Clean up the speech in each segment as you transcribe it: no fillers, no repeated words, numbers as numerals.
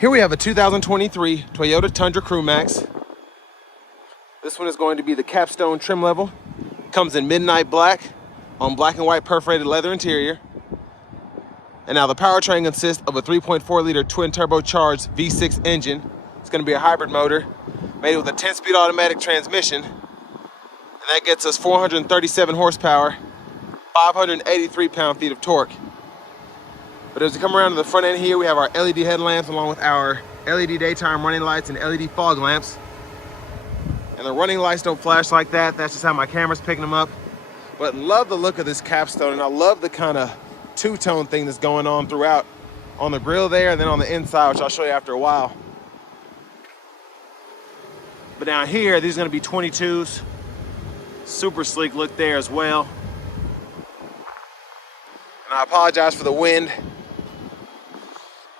Here we have a 2023 Toyota Tundra Crew Max. This one is going to be the Capstone trim level. Comes in midnight black on black and white perforated leather interior. And now the powertrain consists of a 3.4 liter twin turbocharged V6 engine. It's going to be a hybrid motor made with a 10-speed automatic transmission. And that gets us 437 horsepower, 583 pound-feet of torque. But as we come around to the front end here, we have our LED headlamps along with our LED daytime running lights and LED fog lamps. And the running lights don't flash like that. That's just how my camera's picking them up. But love the look of this Capstone, and I love the kind of two-tone thing that's going on throughout on the grill there and then on the inside, which I'll show you after a while. But down here, these are gonna be 22s. Super sleek look there as well. And I apologize for the wind,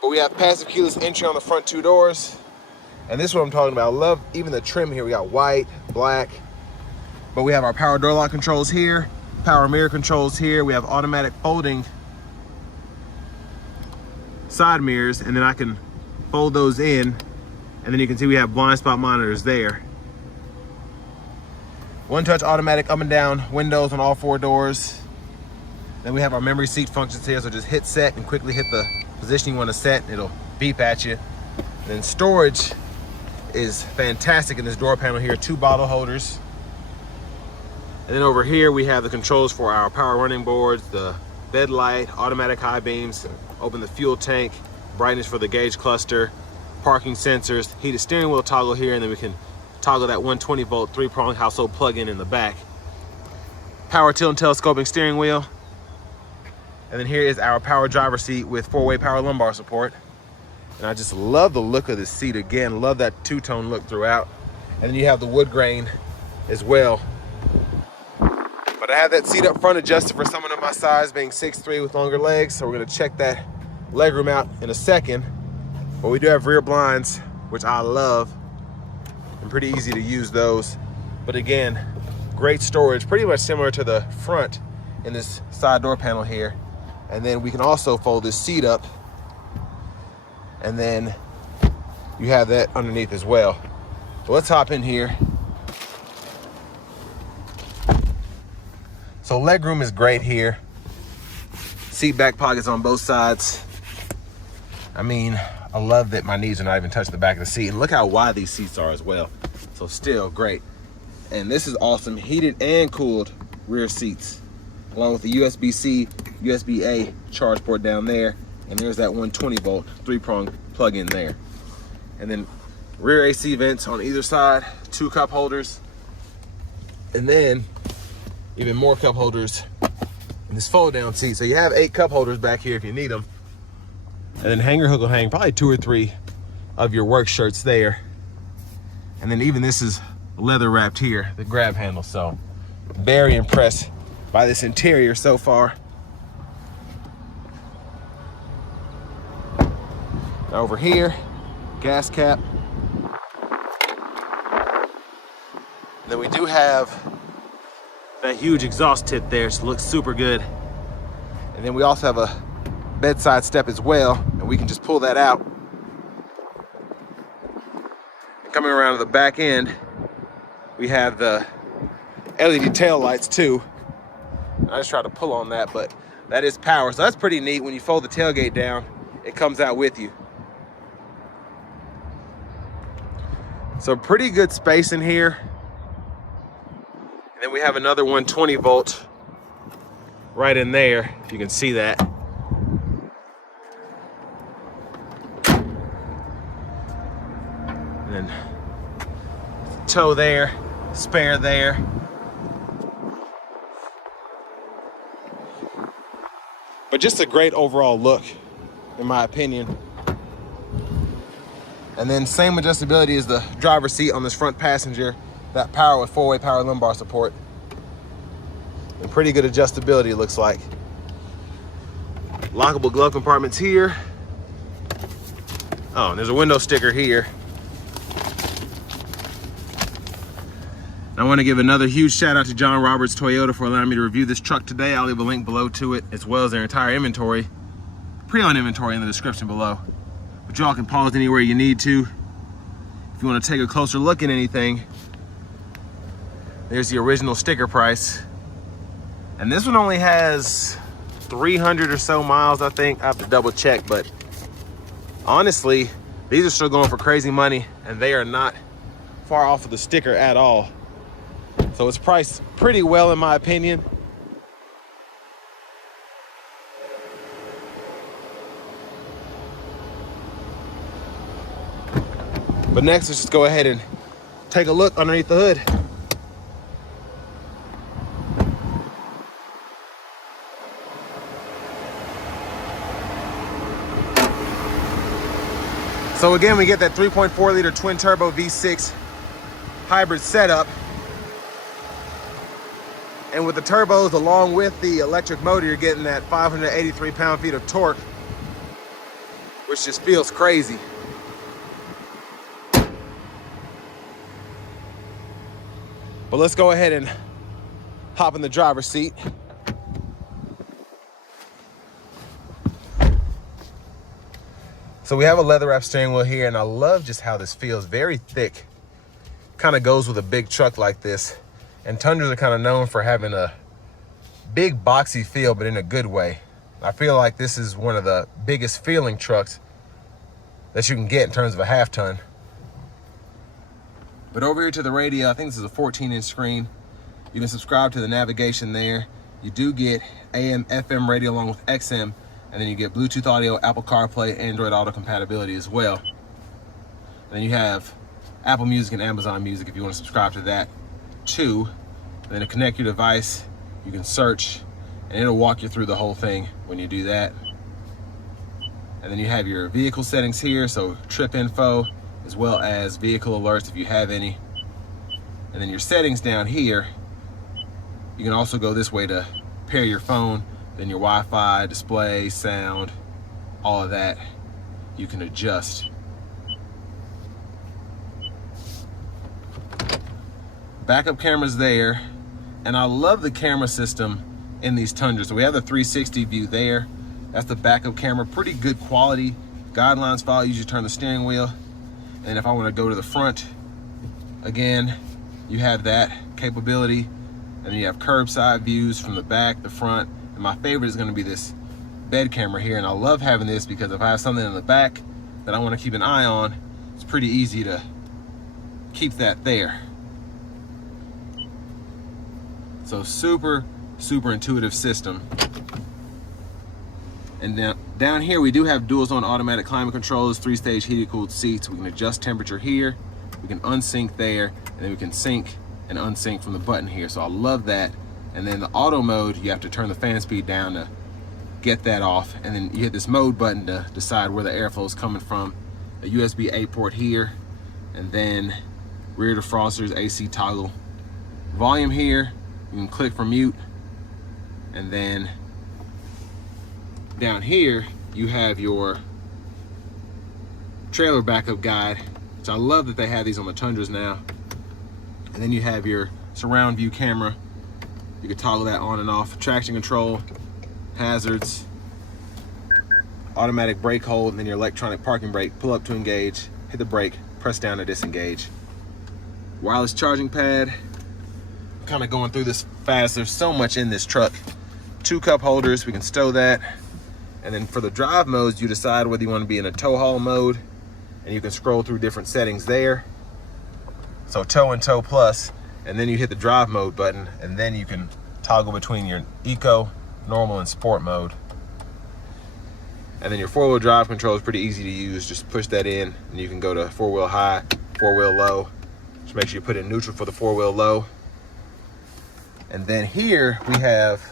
but we have passive keyless entry on the front two doors. And this is what I'm talking about. I love even the trim here. We got white, black, but we have our power door lock controls here, power mirror controls here. We have automatic folding side mirrors, and then I can fold those in, and then you can see we have blind spot monitors there. One-touch automatic up and down windows on all four doors. Then we have our memory seat functions here, so just hit set and quickly hit the position you want to set, and it'll beep at you. And then storage is fantastic in this door panel here, 2 bottle holders. And then over here we have the controls for our power running boards, the bed light, automatic high beams, open the fuel tank, brightness for the gauge cluster, parking sensors, heated steering wheel toggle here, and then we can toggle that 120 volt 3-prong household plug-in in the back. Power tilt and telescoping steering wheel. And then here is our power driver seat with 4-way power lumbar support. And I just love the look of this seat again. Love that two-tone look throughout. And then you have the wood grain as well. But I have that seat up front adjusted for someone of my size, being 6'3" with longer legs. So we're gonna check that legroom out in a second. But we do have rear blinds, which I love. And pretty easy to use those. But again, great storage, pretty much similar to the front in this side door panel here. And then we can also fold this seat up, and then you have that underneath as well. So let's hop in here. So legroom is great here. Seat back pockets on both sides. I mean, I love that my knees are not even touching the back of the seat. And look how wide these seats are as well. So still great. And this is awesome, heated and cooled rear seats, along with the USB-C, USB-A charge port down there. And there's that 120 volt 3-prong plug-in there. And then rear AC vents on either side, 2 cup holders. And then even more cup holders in this fold down seat. So you have 8 cup holders back here if you need them. And then hanger hook will hang probably 2 or 3 of your work shirts there. And then even this is leather wrapped here, the grab handle. So very impressed by this interior so far. Now over here, gas cap. Then we do have that huge exhaust tip there, so it looks super good. And then we also have a bedside step as well, and we can just pull that out. Coming around to the back end, we have the LED tail lights too. I just tried to pull on that, but that is power. So that's pretty neat. When you fold the tailgate down, it comes out with you. So pretty good space in here. And then we have another 120 volt right in there, if you can see that. And then tow there, spare there. But just a great overall look, in my opinion. And then same adjustability as the driver's seat on this front passenger, that power with 4-way power lumbar support. And pretty good adjustability, it looks like. Lockable glove compartments here. Oh, and there's a window sticker here. And I want to give another huge shout out to John Roberts Toyota for allowing me to review this truck today. I'll leave a link below to it, as well as their entire inventory, pre-owned inventory, in the description below. but y'all can pause anywhere you need to. If you want to take a closer look at anything, there's the original sticker price. And this one only has 300 or so miles, I think. I have to double check, but honestly, these are still going for crazy money, and they are not far off of the sticker at all. So it's priced pretty well in my opinion. But next, let's just go ahead and take a look underneath the hood. So again, we get that 3.4 liter twin turbo V6 hybrid setup. And with the turbos, along with the electric motor, you're getting that 583 pound-feet of torque, which just feels crazy. But let's go ahead and hop in the driver's seat. So we have a leather wrap steering wheel here, and I love just how this feels. Very thick. Kind of goes with a big truck like this. And Tundras are kind of known for having a big boxy feel, but in a good way. I feel like this is one of the biggest feeling trucks that you can get in terms of a half ton. But over here to the radio, I think this is a 14-inch screen. You can subscribe to the navigation there. You do get AM, FM radio along with XM, and then you get Bluetooth audio, Apple CarPlay, Android Auto compatibility as well. And then you have Apple Music and Amazon Music if you want to subscribe to that too. And then to connect your device, you can search, and it'll walk you through the whole thing when you do that. And then you have your vehicle settings here, so trip info, as well as vehicle alerts if you have any. And then your settings down here, you can also go this way to pair your phone, then your Wi-Fi, display, sound, all of that you can adjust. Backup cameras there, and I love the camera system in these Tundras. So we have the 360 view there. That's the backup camera, pretty good quality. Guidelines file, you just turn the steering wheel. And if I want to go to the front, again, you have that capability. And then you have curbside views from the back, the front. And my favorite is going to be this bed camera here. And I love having this because if I have something in the back that I want to keep an eye on, it's pretty easy to keep that there. So super, super intuitive system. And down here, we do have dual zone automatic climate controls, 3-stage heated cooled seats. We can adjust temperature here. We can unsync there, and then we can sync and unsync from the button here. So I love that. And then the auto mode, you have to turn the fan speed down to get that off. And then you hit this mode button to decide where the airflow is coming from. A USB-A port here, and then rear defrosters, AC toggle. Volume here, you can click for mute, and then down here, you have your trailer backup guide, which I love that they have these on the Tundras now. And then you have your surround view camera. You can toggle that on and off. Traction control, hazards, automatic brake hold, and then your electronic parking brake. Pull up to engage, hit the brake, press down to disengage. Wireless charging pad. Kind of going through this fast. There's so much in this truck. 2 cup holders, we can stow that. And then for the drive modes, you decide whether you want to be in a tow haul mode, and you can scroll through different settings there. So tow and tow plus, and then you hit the drive mode button, and then you can toggle between your eco, normal, and sport mode. And then your 4-wheel drive control is pretty easy to use. Just push that in, and you can go to 4-wheel high, 4-wheel low. Just make sure you put in neutral for the 4-wheel low. And then here we have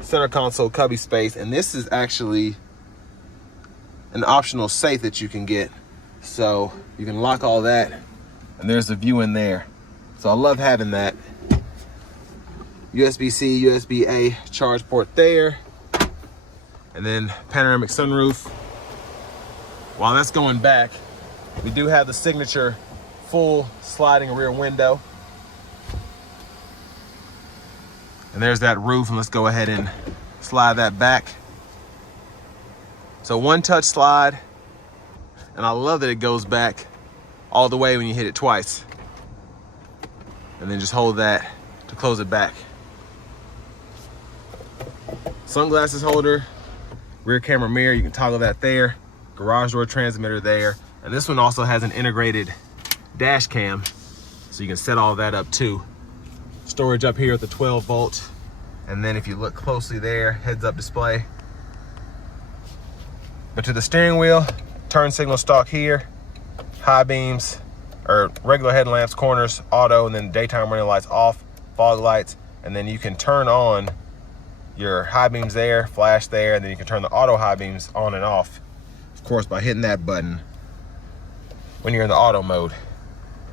center console cubby space, and this is actually an optional safe that you can get, so you can lock all that, and there's a view in there. So I love having that. USB-C, USB-A charge port there, and then panoramic sunroof. While that's going back, we do have the signature full sliding rear window. And there's that roof, and let's go ahead and slide that back. So 1 touch slide, And I love that it goes back all the way when you hit it twice. And then just hold that to close it back. Sunglasses holder, rear camera mirror, you can toggle that there. Garage door transmitter there. And this one also has an integrated dash cam, so you can set all that up too. Storage up here at the 12 volt. And then if you look closely there, heads up display. But to the steering wheel, turn signal stalk here, high beams, or regular headlamps, corners, auto, and then daytime running lights off, fog lights, and then you can turn on your high beams there, flash there, and then you can turn the auto high beams on and off, of course, by hitting that button when you're in the auto mode.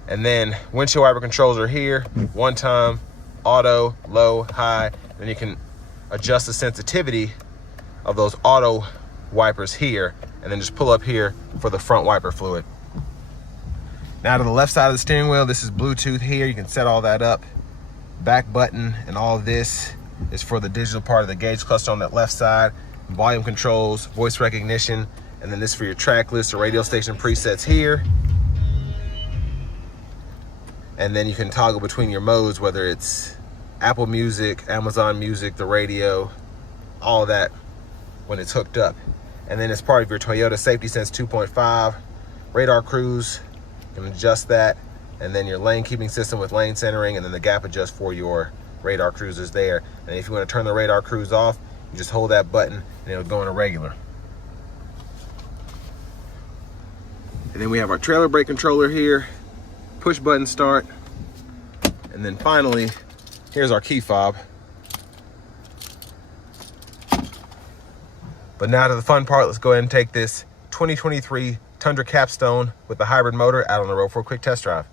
And then windshield wiper controls are here, one time, auto, low, high, then you can adjust the sensitivity of those auto wipers here, and then just pull up here for the front wiper fluid. Now to the left side of the steering wheel, this is Bluetooth here. You can set all that up. Back button and all of this is for the digital part of the gauge cluster on that left side. Volume controls, voice recognition, and then this for your track list or radio station presets here. And then you can toggle between your modes, whether it's Apple Music, Amazon Music, the radio, all of that when it's hooked up. And then as part of your Toyota Safety Sense 2.5, radar cruise, you can adjust that, and then your lane keeping system with lane centering, and then the gap adjust for your radar cruise is there. And if you want to turn the radar cruise off, you just hold that button and it'll go into regular. And then we have our trailer brake controller here, push button start, and then finally, here's our key fob. But now to the fun part, let's go ahead and take this 2023 Tundra Capstone with the hybrid motor out on the road for a quick test drive.